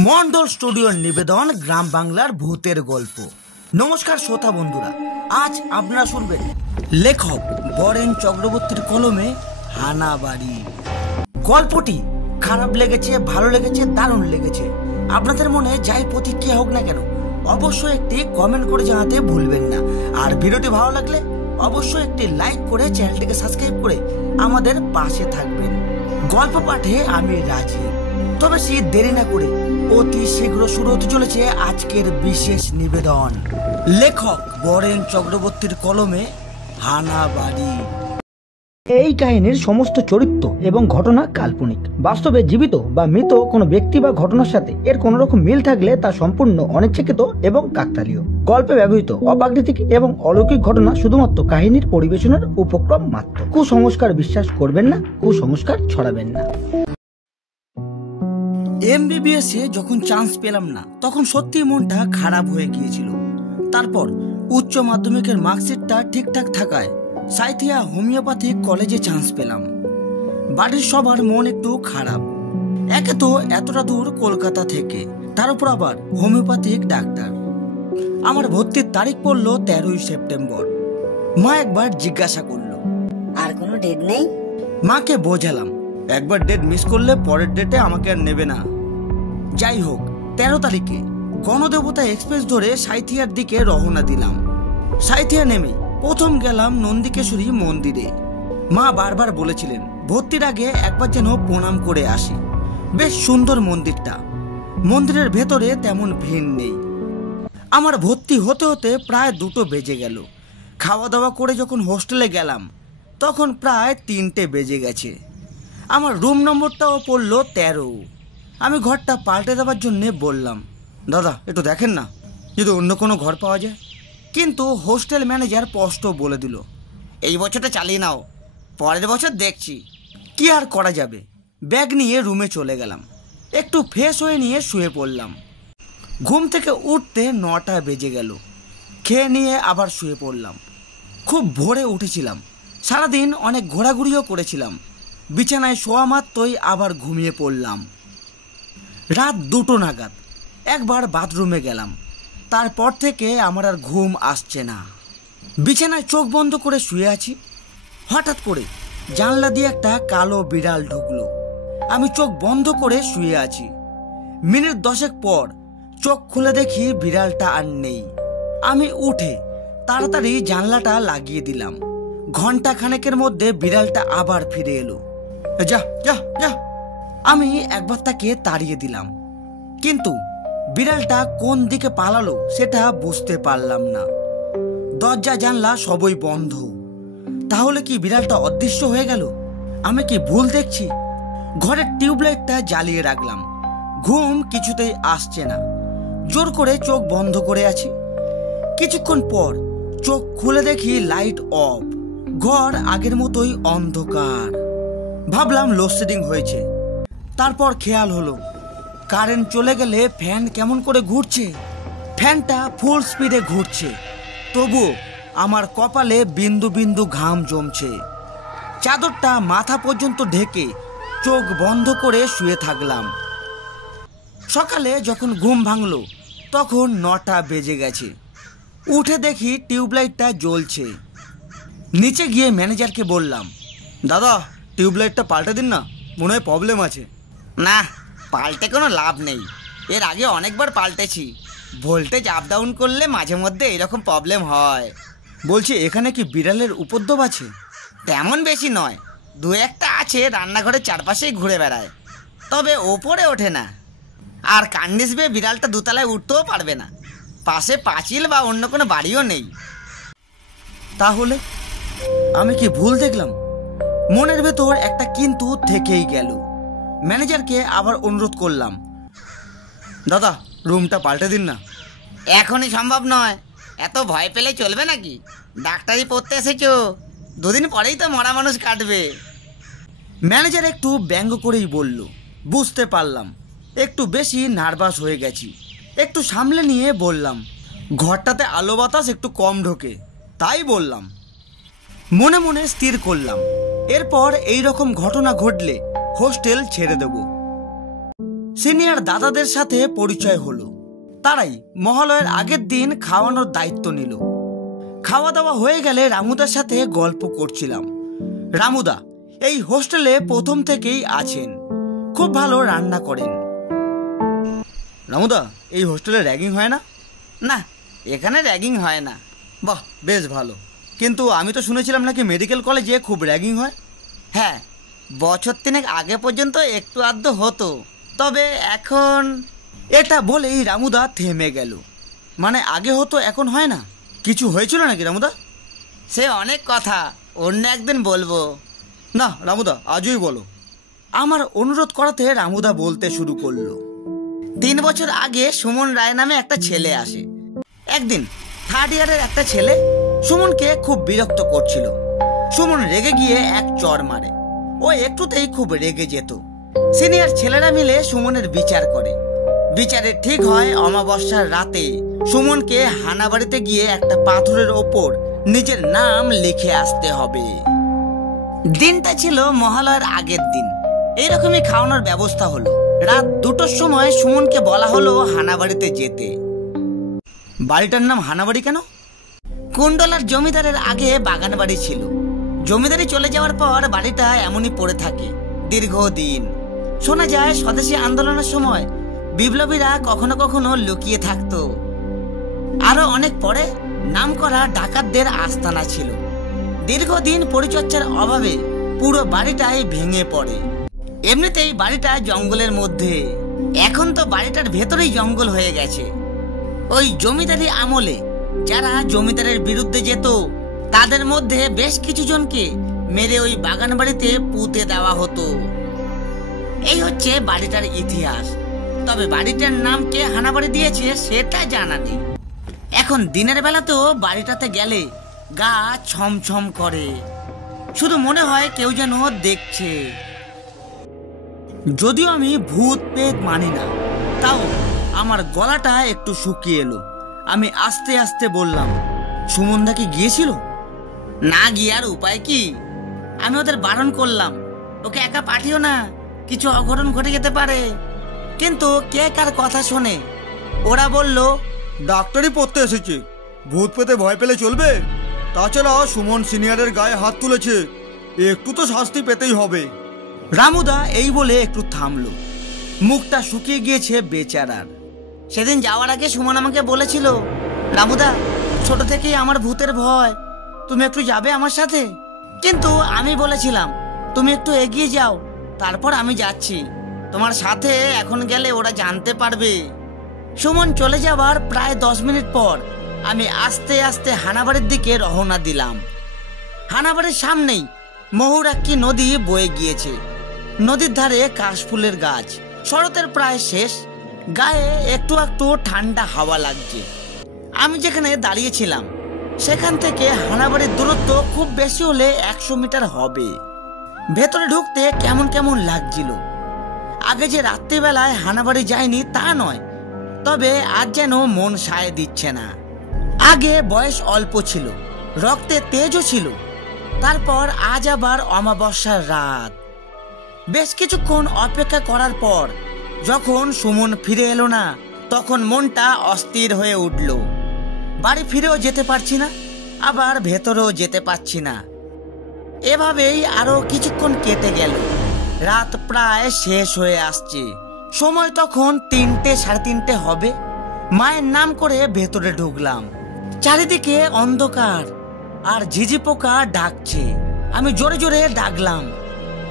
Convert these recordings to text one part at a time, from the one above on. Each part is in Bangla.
মন্ডল স্টুডিওর নিবেদন গ্রাম বাংলার ভূতের গল্প। নমস্কার শ্রোতা বন্ধুরা, আজ আপনারা শুনবেন লেখক বরেন চক্রবর্তীর কলমে হানাবাড়ি। গল্পটি খারাপ লেগেছে, ভালো লেগেছে, দারুণ লেগেছে, আপনাদের মনে যাই প্রতিক্রিয়া হোক না কেন অবশ্যই একটি কমেন্ট করে জানাতে ভুলবেন না। আর ভিডিওটি ভালো লাগলে অবশ্যই একটি লাইক করে চ্যানেলটিকে সাবস্ক্রাইব করে আমাদের পাশে থাকবেন। গল্প পাঠে আমি রাজি, তবে সে দেরি না করে অতি শীঘ্র শুরু হতে চলেছে আজকের বিশেষ নিবেদন লেখক বরেন চক্রবর্তীর কলমে হানাবাড়ি। এই কাহিনীর সমস্ত চরিত্র এবং ঘটনা কাল্পনিক। বাস্তবে জীবিত বা মৃত কোনো ব্যক্তি বা ঘটনার সাথে এর কোন রকম মিল থাকলে তা সম্পূর্ণ অনিচ্ছাকৃত এবং কাকতালীয়। গল্পে ব্যবহৃত অপ্রাকৃতিক এবং অলৌকিক ঘটনা শুধুমাত্র কাহিনীর পরিবেশনের উপক্রম মাত্র। কুসংস্কার বিশ্বাস করবেন না, কুসংস্কার ছড়াবেন না। MBBS এ যখন চান্স পেলাম না তখন সত্যি মনটা খারাপ হয়ে গিয়েছিল। তারপর উচ্চ মাধ্যমিকের মার্কশিটটা ঠিকঠাক থাকায় সাইথিয়া হোমিওপ্যাথিক কলেজে চান্স পেলাম। বাড়ির সবার মন একটু খারাপ, একে তো এতটা দূর কলকাতা থেকে, তার উপর আবার হোমিওপ্যাথিক ডাক্তার। আমার ভর্তির তারিখ পড়ল 13ই সেপ্টেম্বর। মা একবার জিজ্ঞাসা করলো, আর কোনো ডেট নেই? মাকে বোঝালাম একবার ডেট মিস করলে পরের ডেটে আমাকে আর নেবে না। যাই হোক, 13 তারিখে গণদেবতা এক্সপ্রেস ধরে সাইথিয়ার দিকে রওনা দিলাম। সাইথিয়া নেমে প্রথম গেলাম নন্দিকেশ্বরী মন্দিরে। মা বারবার বলেছিলেন ভর্তির আগে একবার যেন প্রণাম করে আসি। বেশ সুন্দর মন্দিরটা, মন্দিরের ভেতরে তেমন ভিড় নেই। আমার ভর্তি হতে হতে প্রায় 2টো বেজে গেল। খাওয়া দাওয়া করে যখন হোস্টেলে গেলাম তখন প্রায় 3টে বেজে গেছে। আমার রুম নম্বরটাও পড়লো 13। আমি ঘরটা পাল্টে দেওয়ার জন্যে বললাম, দাদা একটু দেখেন না যদি অন্য কোনো ঘর পাওয়া যায়। কিন্তু হোস্টেল ম্যানেজার স্পষ্ট বলে দিল, এই বছরটা চালিয়ে নাও, পরের বছর দেখছি। কি আর করা যাবে, ব্যাগ নিয়ে রুমে চলে গেলাম। একটু ফ্রেশ হয়ে নিয়ে শুয়ে পড়লাম। ঘুম থেকে উঠতে 9টা বেজে গেল। খেয়ে নিয়ে আবার শুয়ে পড়লাম। খুব ভোরে উঠেছিলাম, সারাদিন অনেক ঘোরাঘুরিও করেছিলাম। বিছানায় শোয়া মাত্রই আবার ঘুমিয়ে পড়লাম। রাত 2টো নাগাদ একবার বাথরুমে গেলাম। তারপর থেকে আমার আর ঘুম আসছে না। বিছানায় চোখ বন্ধ করে শুয়ে আছি, হঠাৎ করে জানলা দিয়ে একটা কালো বিড়াল ঢুকলো। আমি চোখ বন্ধ করে শুয়ে আছি। মিনিট 10 পর চোখ খুলে দেখি বিড়ালটা আর নেই। আমি উঠে তাড়াতাড়ি জানলাটা লাগিয়ে দিলাম। ঘন্টা খানেকের মধ্যে বিড়ালটা আবার ফিরে এলো। যা যা যা, আমি একবার তাকে তাড়িয়ে দিলাম, কিন্তু বিড়ালটা কোন দিকে পালালো সেটা বুঝতে পারলাম না। দরজা জানলা সবই বন্ধ। তাহলে কি বিড়ালটা অদৃশ্য হয়ে গেল? আমি কি ভুল দেখছি? ঘরের টিউবলাইটটা জ্বালিয়ে রাখলাম। ঘুম কিছুতেই আসছে না। জোর করে চোখ বন্ধ করে আছি। কিছুক্ষণ পর চোখ খুলে দেখি লাইট অফ, ঘর আগের মতোই অন্ধকার। ভাবলাম লোডশেডিং হয়েছে। তারপর খেয়াল হলো কারেন্ট চলে গেলে ফ্যান কেমন করে ঘুরছে। ফ্যানটা ফুল স্পিডে ঘুরছে, তবু আমার কপালে বিন্দু বিন্দু ঘাম জমছে। চাদরটা মাথা পর্যন্ত ঢেকে চোখ বন্ধ করে শুয়ে থাকলাম। সকালে যখন ঘুম ভাঙলো তখন 9টা বেজে গেছে। উঠে দেখি টিউবলাইটটা জ্বলছে। নিচে গিয়ে ম্যানেজারকে বললাম, দাদা টিউবলাইটটা পাল্টে দিন না, মনে হয় প্রবলেম আছে। না, পাল্টে কোনো লাভ নেই, এর আগে অনেকবার পাল্টেছি। ভোল্টেজ আপ ডাউন করলে মাঝে মধ্যে এরকম প্রবলেম হয়। বলছি এখানে কি বিড়ালের উপদ্রব আছে? তেমন বেশি নয়, 2-1টা আছে, রান্নাঘরের চারপাশেই ঘুরে বেড়ায়, তবে ওপরে ওঠে না। আর কান্ডিস বেয়ে বিড়ালটা 2তলায় উঠতেও পারবে না। পাশে পাঁচিল বা অন্য কোনো বাড়িও নেই। তাহলে আমি কি ভুল দেখলাম? মনের ভেতর একটা কিন্তু থেকেই গেল। ম্যানেজারকে আবার অনুরোধ করলাম, দাদা রুমটা পাল্টে দিন না। এখনই সম্ভব নয়, এত ভয় পেলে চলবে নাকি? ডাক্তারি পড়তে এসেছো, 2 দিন পরেই তো মরা মানুষ কাটবে। ম্যানেজার একটু ব্যঙ্গ করেই বলল। বুঝতে পারলাম একটু বেশি নার্ভাস হয়ে গেছি। একটু সামলে নিয়ে বললাম, ঘরটাতে আলো বাতাস একটু কম ঢোকে, তাই বললাম। মনে মনে স্থির করলাম এরপর এই রকম ঘটনা ঘটলে হোস্টেল ছেড়ে দেব। সিনিয়র দাদাদের সাথে পরিচয় হলো। তারাই মহালয়ের আগের দিন খাওয়ানোর দায়িত্ব নিল। খাওয়া দাওয়া হয়ে গেলে রামুদার সাথে গল্প করছিলাম। রামুদা এই হোস্টেলে প্রথম থেকেই আছেন, খুব ভালো রান্না করেন। রামুদা, এই হোস্টেলে র্যাগিং হয় না? না, এখানে র্যাগিং হয় না। বাহ, বেশ ভালো। কিন্তু আমি তো শুনেছিলাম নাকি মেডিকেল কলেজে খুব র্যাগিং হয়। হ্যাঁ, বছর 3 আগে পর্যন্ত একটু আধটু হতো, তবে এখন। এটা বলেই রামুদা থেমে গেল। মানে আগে হতো, এখন হয় না? কিছু হয়েছিল নাকি রামুদা? সে অনেক কথা, অন্য একদিন বলবো। না রামুদা, আজই বলো। আমার অনুরোধ করাতে রামুদা বলতে শুরু করলো। 3 বছর আগে সুমন রায় নামে একটা ছেলে আসে। একদিন 3rd ইয়ারের একটা ছেলে সুমনকে খুব বিরক্ত করছিল। সুমন রেগে গিয়ে এক চড় মারে। ও একটুতেই খুব রেগে যেত। সিনিয়র ছেলেরা মিলে সুমনের বিচার করে। বিচারে ঠিক হয় অমাবস্যার রাতে সুমনকে হানাবাড়িতে গিয়ে একটা পাথরের ওপর নিজের নাম লিখে আসতে হবে। দিনটা ছিল মহালয়ার আগের দিন। এইরকমই খাওয়ানোর ব্যবস্থা হলো। রাত 2টোর সময় সুমনকে বলা হলো হানাবাড়িতে যেতে। বাড়িটার নাম হানাবাড়ি কেন? কুণ্ডলার জমিদারের আগে বাগান বাড়ি ছিল। জমিদারি চলে যাওয়ার পর বাড়িটা এমনই পড়ে থাকে দীর্ঘদিন। শোনা যায় স্বদেশী আন্দোলনের সময় বিপ্লবীরা কখনো কখনো লুকিয়ে থাকতো। আরো অনেক পরে নামকরা ডাকাতদের আস্তানা ছিল। দীর্ঘদিন পরিচর্যার অভাবে পুরো বাড়িটাই ভেঙে পড়ে। এমনিতেই বাড়িটা জঙ্গলের মধ্যে। এখন তো বাড়িটার ভেতরেই জঙ্গল হয়ে গেছে। ওই জমিদারি আমলে যারা জমিদারের বিরুদ্ধে যেত তাদের মধ্যে বেশ কিছু জনকে মেরে ওই বাগান বাড়িতে পুঁতে দেওয়া হতো। এই হচ্ছে বাড়িটার ইতিহাস। তবে বাড়িটার নাম কে হানাবাড়ি দিয়েছে সেটা জানা নেই। এখন দিনের বেলাতেও বাড়িটাতে গেলে গা ছমছম করে, শুধু মনে হয় কেউ যেন দেখছে। যদিও আমি ভূত পেট মানি না, তাও আমার গলাটা একটু শুকিয়ে এলো। আমি আস্তে আস্তে বললাম, সুমনদা কি গিয়েছিল? না গিয়ে আর উপায় কি? আমি ওদের বারণ করলাম, ওকে একা পাঠিও না, কিছু অঘটন ঘটে যেতে পারে। কিন্তু কে কার কথা শোনে? ওরা বলল, ডাক্তারি পড়তে এসেছে, ভূত পেতে ভয় পেলে চলবে? তাছাড়া সুমন সিনিয়রের গায়ে হাত তুলেছে, একটু তো শাস্তি পেতেই হবে। রামুদা এই বলে একটু থামলো। মুখটা শুকিয়ে গিয়েছে বেচারার। সেদিন যাওয়ার আগে সুমন আমাকে বলেছিল, রামুদা, ছোট থেকেই আমার ভূতের ভয়, তুমি একটু যাবে আমার সাথে? কিন্তু আমি বলেছিলাম, তুমি একটু এগিয়ে যাও, তারপর আমি যাচ্ছি। তোমার সাথে এখন গেলে ওরা জানতে পারবে। সুমন চলে যাওয়ার প্রায় 10 মিনিট পর আমি আস্তে আস্তে হানাবাড়ির দিকে রওনা দিলাম। হানাবাড়ির সামনেই মহুরাক্ষী নদী বয়ে গিয়েছে। নদীর ধারে কাশফুলের গাছ। শরতের প্রায় শেষ, গায়ে একটু একটু ঠান্ডা হাওয়া লাগছে। আমি যেখানে দাঁড়িয়েছিলাম সেখান থেকে হানাবাড়ির দূরত্ব খুব বেশি হলে 100 মিটার হবে। ভেতরে ঢুকতে কেমন কেমন লাগছিল। আগে যে রাত্রিবেলায় হানাবাড়ি যায়নি তা নয়, তবে আজ যেন মন সায় দিচ্ছে না। আগে বয়স অল্প ছিল, রক্তে তেজও ছিল। তারপর আজ আবার অমাবস্যার রাত। বেশ কিছুক্ষণ অপেক্ষা করার পর যখন সুমন ফিরে এলো না, তখন মনটা অস্থির হয়ে উঠল। বাড়ি ফিরেও যেতে পারছি না, আবার ভেতরেও যেতে পারছি না। এভাবেই আরো কিছুক্ষণ কেটে গেল। রাত প্রায় শেষ হয়ে আসছে। সময় তখন 3টে, 3:30 হবে। মায়ের নাম করে ভেতরে ঢুকলাম। চারিদিকে অন্ধকার আর ঝিঝি পোকা ডাকছে। আমি জোরে জোরে ডাকলাম,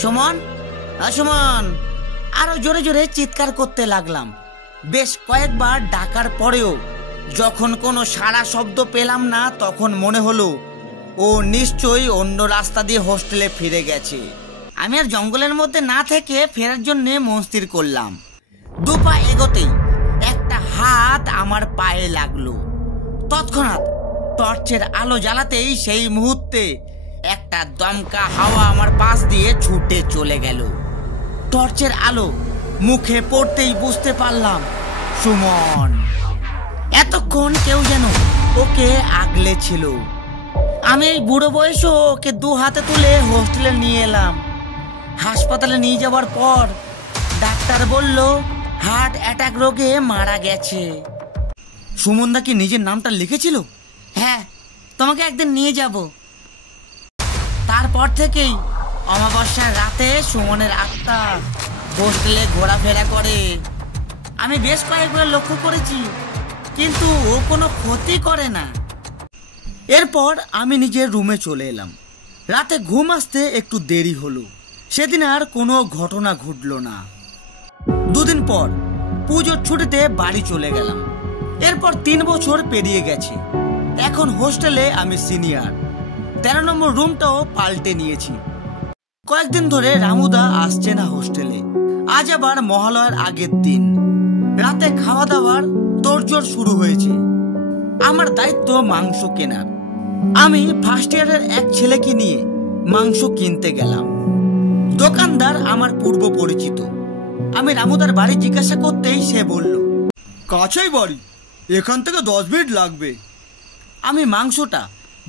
সুমন, সুমন। আরো জোরে জোরে চিৎকার করতে লাগলাম। বেশ কয়েকবার ডাকার পরেও যখন কোনো সাড়া শব্দ পেলাম না, তখন মনে হলো ও নিশ্চয়ই অন্য রাস্তা দিয়ে হোস্টেলে ফিরে গেছে। আমি আর জঙ্গলের মধ্যে না থেকে ফেরার জন্য মন স্থির করলাম। 2 পা এগোতেই একটা হাত আমার পায়ে লাগলো। তৎক্ষণাৎ টর্চের আলো জ্বালাতেই সেই মুহূর্তে একটা দমকা হাওয়া আমার পাশ দিয়ে ছুটে চলে গেল। টর্চের আলো মুখে পড়তেই বুঝতে পারলাম সুমন। এতক্ষণ কেউ যেন ওকে আগলে ছিল। আমি এই বুড়ো বয়সেও ওকে 2 হাতে তুলে হোস্টেলে নিয়ে এলাম। হাসপাতালে নিয়ে যাওয়ার পর ডাক্তার বলল হার্ট অ্যাটাক রোগে মারা গেছে। সুমনদা কি নিজের নামটা লিখেছিল? হ্যাঁ, তোমাকে একদিন নিয়ে যাব। তারপর থেকেই অমাবস্যার রাতে সুমনের আত্মা হোস্টেলে ঘোরাফেরা করে। আমি বেশ কয়েকবার লক্ষ্য করেছি, কিন্তু ও কোনো ক্ষতি করে না। এরপর আমি নিজের রুমে চলে এলাম। রাতে ঘুম আসতে একটু দেরি হলো। সেদিন আর কোনো ঘটনা ঘটলো না। দুদিন পর পুজোর ছুটিতে বাড়ি চলে গেলাম। এরপর 3 বছর পেরিয়ে গেছে। এখন হোস্টেলে আমি সিনিয়র। 13 নম্বর রুমটাও পাল্টে নিয়েছি। কয়েকদিন ধরে রামুদা আসছে না হোস্টেলে। আজ আবার মহালয়ার আগের দিন। রাতে খাওয়া দাওয়ার তোড়জোড় শুরু হয়েছে। আমার দায়িত্ব মাংস কেনার। আমি ফার্স্ট ইয়ারের এক ছেলেকে নিয়ে মাংস কিনতে গেলাম। দোকানদার আমার পূর্ব পরিচিত। আমি রামুদার বাড়ি জিজ্ঞাসা করতেই সে বলল, কাছেই বাড়ি, এখান থেকে 10 মিনিট লাগবে। আমি মাংসটা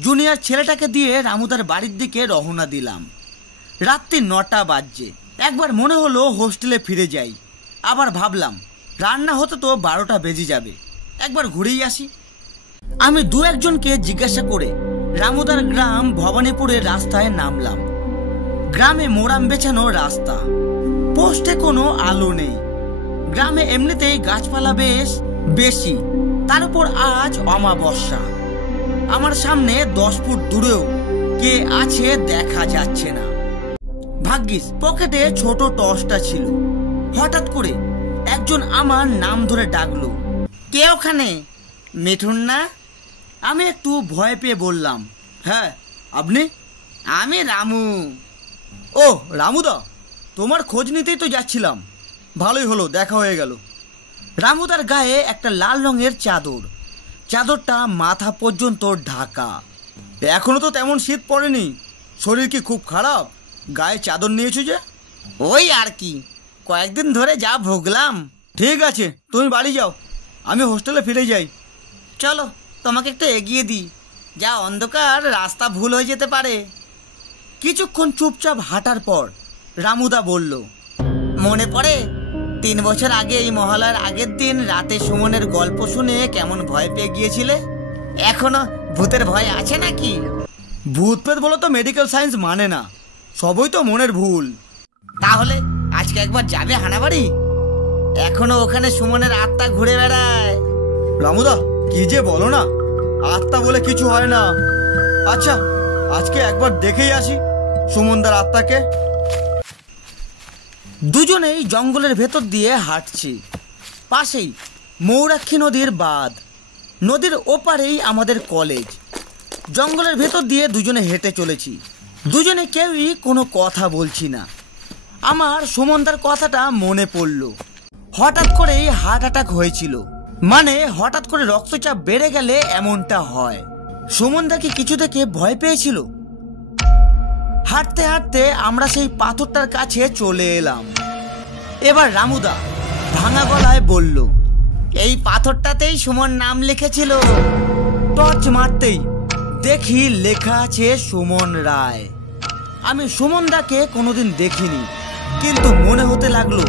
জুনিয়র ছেলেটাকে দিয়ে রামুদার বাড়ির দিকে রওনা দিলাম। রাত্রি 9টা বাজছে। একবার মনে হলো হোস্টেলে ফিরে যাই। আবার ভাবলাম রান্না হতে তো 12টা বেজে যাবে, একবার ঘুরেই আসি। আমি 2-1 জনকে জিজ্ঞাসা করে রামুদার গ্রাম ভবানীপুরের রাস্তায় নামলাম। গ্রামে মোরাম বেছানো রাস্তা, পোস্টে কোনো আলো নেই। গ্রামে এমনিতেই গাছপালা বেশ বেশি, তার উপর আজ অমাবস্যা। আমার সামনে 10 ফুট দূরেও কে আছে দেখা যাচ্ছে না। ভাগ্যিস পকেটে ছোট টর্চটা ছিল। হঠাৎ করে একজন আমার নাম ধরে ডাকলো, কে ওখানে? মিঠুন না? আমি একটু ভয় পেয়ে বললাম, হ্যাঁ আপনি? আমি রামু। ও রামুদা, তোমার খোঁজ নিতেই তো যাচ্ছিলাম। ভালোই হলো, দেখা হয়ে গেল। রামুদার গায়ে একটা লাল রঙের চাদর। চাদরটা মাথা পর্যন্ত ঢাকা। এখনো তো তেমন শীত পড়েনি। শরীর কি খুব খারাপ? গায়ে চাদর নিয়েছো যে? ওই আর কি, কয়েকদিন ধরে যা ভুগলাম। ঠিক আছে, তুমি বাড়ি যাও, আমি হোস্টেলে ফিরে যাই। চলো, তোমাকে একটু এগিয়ে দিই, যা অন্ধকার, রাস্তা ভুল হয়ে যেতে পারে। কিছুক্ষণ চুপচাপ হাঁটার পর রামুদা বলল, মনে পড়ে 3 বছর আগে এই মহালয়ার আগের দিন রাতে সুমনের গল্প শুনে কেমন ভয় পেয়ে গিয়েছিলে? এখনো ভূতের ভয় আছে নাকি? ভূত প্রেত বলে তো মেডিকেল সায়েন্স মানে না, সবই তো মনের ভুল। তাহলে আজকে একবার যাবে হানাবাড়ি? এখনো ওখানে সুমনের আত্মা ঘুরে বেড়ায়। রামুদা, কি যে বলো না, আত্মা বলে কিছু হয় না। আচ্ছা, আজকে একবার দেখেই আসি সুমনদার আত্মাকে। দুজনেই জঙ্গলের ভেতর দিয়ে হাঁটছি। পাশেই মৌরাক্ষী নদীর বাঁধ। নদীর ওপারেই আমাদের কলেজ। জঙ্গলের ভেতর দিয়ে দুজনে হেঁটে চলেছি। দুজনে কেউই কোনো কথা বলছি না। আমার সুমনদার কথাটা মনে পড়ল। হঠাৎ করেই হার্ট অ্যাটাক হয়েছিল। মানে হঠাৎ করে রক্তচাপ বেড়ে গেলে এমনটা হয়। সুমনদা কি কিছু দেখে ভয় পেয়েছিল? হাঁটতে হাঁটতে আমরা সেই পাথরটার কাছে চলে এলাম। এবার রামুদা ভাঙা গলায় বলল, এই পাথরটাতেই সুমন নাম লিখেছিল। টর্চ মারতেই দেখি লেখা আছে সুমন রায়। আমি সুমনদাকে কোনোদিন দেখিনি, কিন্তু মনে হতে লাগলো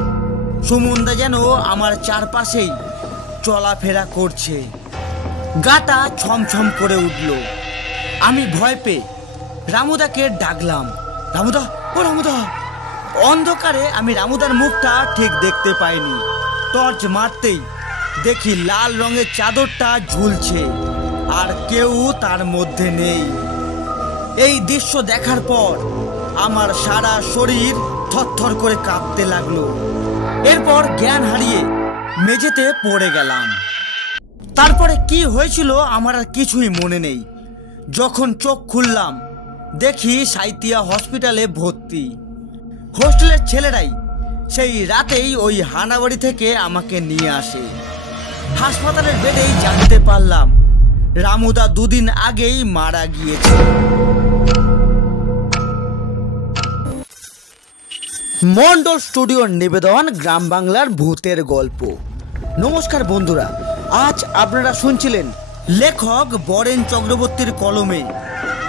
সুমনদা যেন আমার চারপাশেই চলাফেরা করছে। গাটা ছমছম করে উঠল। আমি ভয় পেয়ে রামুদাকে ডাকলাম, রামুদা, ও রামুদা। অন্ধকারে আমি রামুদার মুখটা ঠিক দেখতে পাইনি। টর্চ মারতেই দেখি লাল রঙের চাদরটা ঝুলছে, আর কেউ তার মধ্যে নেই। এই দৃশ্য দেখার পর আমার সারা শরীর থরথর করে কাঁপতে লাগলো। এরপর জ্ঞান হারিয়ে মেঝেতে পড়ে গেলাম। তারপরে কি হয়েছিল আমার আর কিছুই মনে নেই। যখন চোখ খুললাম দেখি সাইতিয়া হসপিটালে ভর্তি। হোস্টেলের ছেলেরাই সেই রাতেই ওই হানাবাড়ি থেকে আমাকে নিয়ে আসে। হাসপাতালের বেডেই জানতে পারলাম রামুদা 2 দিন আগেই মারা গিয়েছে। মন্ডল স্টুডিওর নিবেদন গ্রাম বাংলার ভূতের গল্প। নমস্কার বন্ধুরা, আজ আপনারা শুনছিলেন লেখক বরেন চক্রবর্তীর কলমে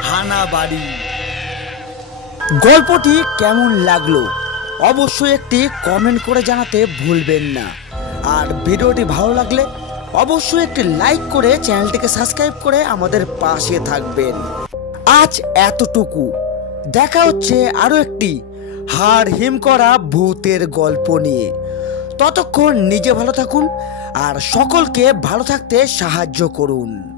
হানাবাড়ি। গল্পটি কেমন লাগলো অবশ্যই একটি কমেন্ট করে জানাতে ভুলবেন না। আর ভিডিওটি ভালো লাগলে অবশ্যই একটি লাইক করে চ্যানেলটিকে সাবস্ক্রাইব করে আমাদের পাশে থাকবেন। আজ এতটুকু, দেখা হচ্ছে আরো একটি হাড় হিম করা ভূতের গল্প নিয়ে। ততক্ষণ নিজে ভালো থাকুন আর সকলকে ভালো থাকতে সাহায্য করুন।